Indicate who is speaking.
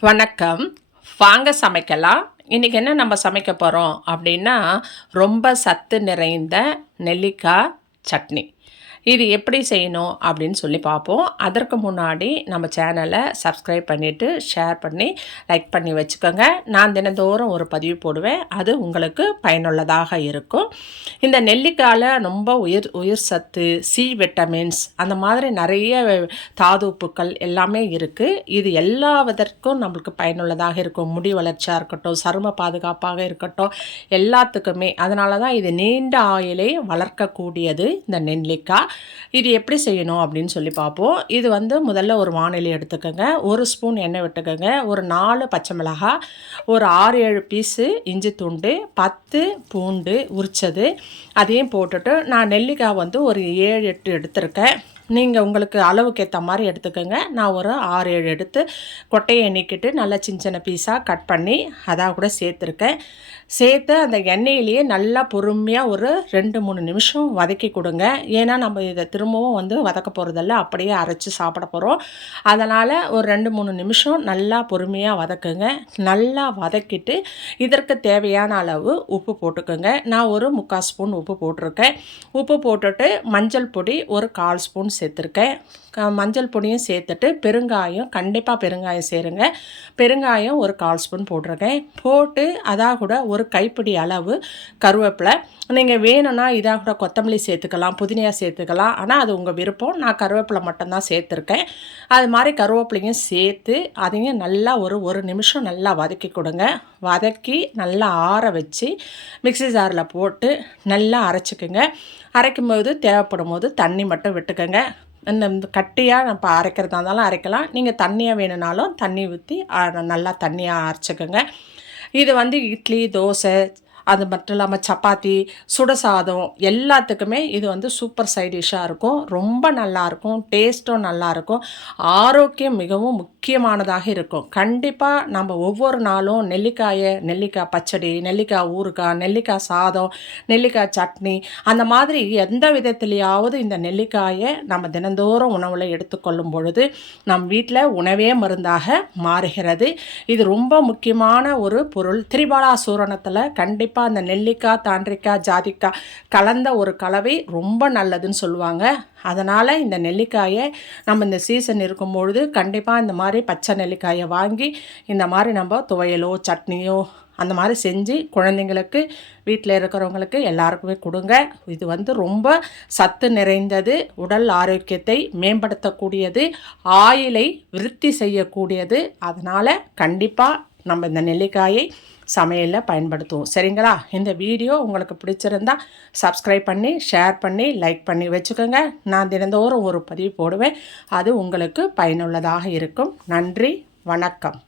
Speaker 1: வணக்கம். வாங்க சமைக்கலாம். இன்றைக்கி என்ன நம்ம சமைக்க போகிறோம் அப்படின்னா ரொம்ப சத்து நிறைந்த நெல்லிக்காய் சட்னி. இது எப்படி செய்யணும் அப்படின்னு சொல்லி பார்ப்போம். அதற்கு முன்னாடி நம்ம சேனலை சப்ஸ்கிரைப் பண்ணிவிட்டு ஷேர் பண்ணி லைக் பண்ணி வச்சுக்கோங்க. நான் தினந்தோறும் ஒரு பதிவு போடுவேன். அது உங்களுக்கு பயனுள்ளதாக இருக்கும். இந்த நெல்லிக்காயில் ரொம்ப உயிர் உயிர் சத்து சி விட்டமின்ஸ் அந்த மாதிரி நிறைய தாது உப்புக்கள் எல்லாமே இருக்குது இது எல்லாவதற்கும் நம்மளுக்கு பயனுள்ளதாக இருக்கும். முடி வளர்ச்சியாக இருக்கட்டும் சரும பாதுகாப்பாக இருக்கட்டும் எல்லாத்துக்குமே. அதனால தான் இது நீண்ட ஆயிலை வளர்க்கக்கூடியது இந்த நெல்லிக்காய். இது எப்படி செய்யணும் அப்படின்னு சொல்லி பார்ப்போம். இது வந்து முதல்ல ஒரு வானிலை எடுத்துக்கோங்க. ஒரு ஸ்பூன் எண்ணெய் விட்டுக்கோங்க. ஒரு நாலு பச்சை மிளகாய் ஒரு ஆறு ஏழு பீஸு இஞ்சி துண்டு பத்து பூண்டு உரிச்சது. அதையும் போட்டுட்டு நான் நெல்லிக்காய் வந்து ஒரு ஏழு எட்டு எடுத்திருக்கேன். நீங்கள் உங்களுக்கு அளவுக்கு ஏற்ற மாதிரி எடுத்துக்கோங்க. நான் ஒரு ஆறு ஏழு எடுத்து கொட்டையை நீக்கிட்டு நல்லா சின்ன சின்ன பீஸாக கட் பண்ணி அதாக கூட சேர்த்துருக்கேன். சேர்த்து அந்த எண்ணெயிலேயே நல்லா பொறுமையாக ஒரு ரெண்டு மூணு நிமிஷம் வதக்கி கொடுங்க. ஏன்னா நம்ம இதை திரும்பவும் வந்து வதக்க போகிறதில்ல அப்படியே அரைச்சி சாப்பிட போகிறோம் அதனால் ஒரு ரெண்டு மூணு நிமிஷம் நல்லா பொறுமையாக வதக்குங்க. நல்லா வதக்கிட்டு இதற்கு தேவையான அளவு உப்பு போட்டுக்கோங்க. நான் ஒரு முக்கால் ஸ்பூன் உப்பு போட்டிருக்கேன். உப்பு போட்டுட்டு மஞ்சள் பொடி ஒரு கால் ஸ்பூன் சேர்த்துருக்கேன். மஞ்சள் பொடியும் சேர்த்துட்டு பெருங்காயம் கண்டிப்பாக பெருங்காயம் சேருங்க. பெருங்காயம் ஒரு கால் ஸ்பூன் போட்டிருக்கேன். போட்டு அதாக கூட ஒரு கைப்பிடி அளவு கருவேப்பிலை. நீங்கள் வேணும்னா இதாக கூட கொத்தமல்லி சேர்த்துக்கலாம் புதினியாக சேர்த்துக்கலாம். ஆனால் அது உங்கள் விருப்பம். நான் கருவேப்பிலை மட்டும்தான் சேர்த்துருக்கேன். அது மாதிரி கருவேப்பிலையும் சேர்த்து அதையும் நல்லா ஒரு ஒரு நிமிஷம் நல்லா வதக்கி கொடுங்க. வதக்கி நல்லா ஆற வச்சு மிக்சி ஜாரில் போட்டு நல்லா அரைச்சிக்குங்க. அரைக்கும்போது தேவைப்படும் போது தண்ணி மட்டும் விட்டுக்கோங்க. இந்த கட்டியாக நம்ம அரைக்கிறதா இருந்தாலும் அரைக்கலாம். நீங்கள் தண்ணியாக வேணுனாலும் தண்ணி ஊற்றி நல்லா தண்ணியாக அரைச்சிக்கோங்க. இது வந்து இட்லி தோசை அது மட்டும் இல்லாமல் சப்பாத்தி சுட சாதம் எல்லாத்துக்குமே இது வந்து சூப்பர் சைட் டிஷ்ஷாக இருக்கும். ரொம்ப நல்லாயிருக்கும் டேஸ்ட்டும் நல்லாயிருக்கும் ஆரோக்கியம் மிகவும் முக்கியமானதாக இருக்கும். கண்டிப்பாக நம்ம ஒவ்வொரு நாளும் நெல்லிக்காயை நெல்லிக்காய் பச்சடி நெல்லிக்காய் ஊறுகாய் நெல்லிக்காய் சாதம் நெல்லிக்காய் சட்னி அந்த மாதிரி எந்த விதத்துலையாவது இந்த நெல்லிக்காயை நம்ம தினந்தோறும் உணவில் எடுத்துக்கொள்ளும் பொழுது நம் வீட்டில் உணவே மருந்தாக மாறுகிறது. இது ரொம்ப முக்கியமான ஒரு பொருள். திரிபாலா சூரணத்தில் கண்டிப்பாக கண்டிப்பாக அந்த நெல்லிக்காய் தாண்டிக்காய் ஜாதிக்காய் கலந்த ஒரு கலவை ரொம்ப நல்லதுன்னு சொல்லுவாங்க. அதனால் இந்த நெல்லிக்காயை நம்ம இந்த சீசன் இருக்கும்பொழுது கண்டிப்பாக இந்த மாதிரி பச்சை நெல்லிக்காயை வாங்கி இந்த மாதிரி நம்ம துவையலோ சட்னியோ அந்த மாதிரி செஞ்சு குழந்தைங்களுக்கு வீட்டில் இருக்கிறவங்களுக்கு எல்லாருக்குமே கொடுங்க. இது வந்து ரொம்ப சத்து நிறைந்தது உடல் ஆரோக்கியத்தை மேம்படுத்தக்கூடியது ஆயிலை விருத்தி செய்யக்கூடியது. அதனால் கண்டிப்பாக நம்ம இந்த நெல்லிக்காயை சமையலில் பயன்படுத்துவோம். சரிங்களா? இந்த வீடியோ உங்களுக்கு பிடிச்சிருந்தா சப்ஸ்கிரைப் பண்ணி ஷேர் பண்ணி லைக் பண்ணி வச்சுக்கோங்க. நான் தினந்தோறும் ஒரு பதிவு போடுவேன். அது உங்களுக்கு பயனுள்ளதாக இருக்கும். நன்றி. வணக்கம்.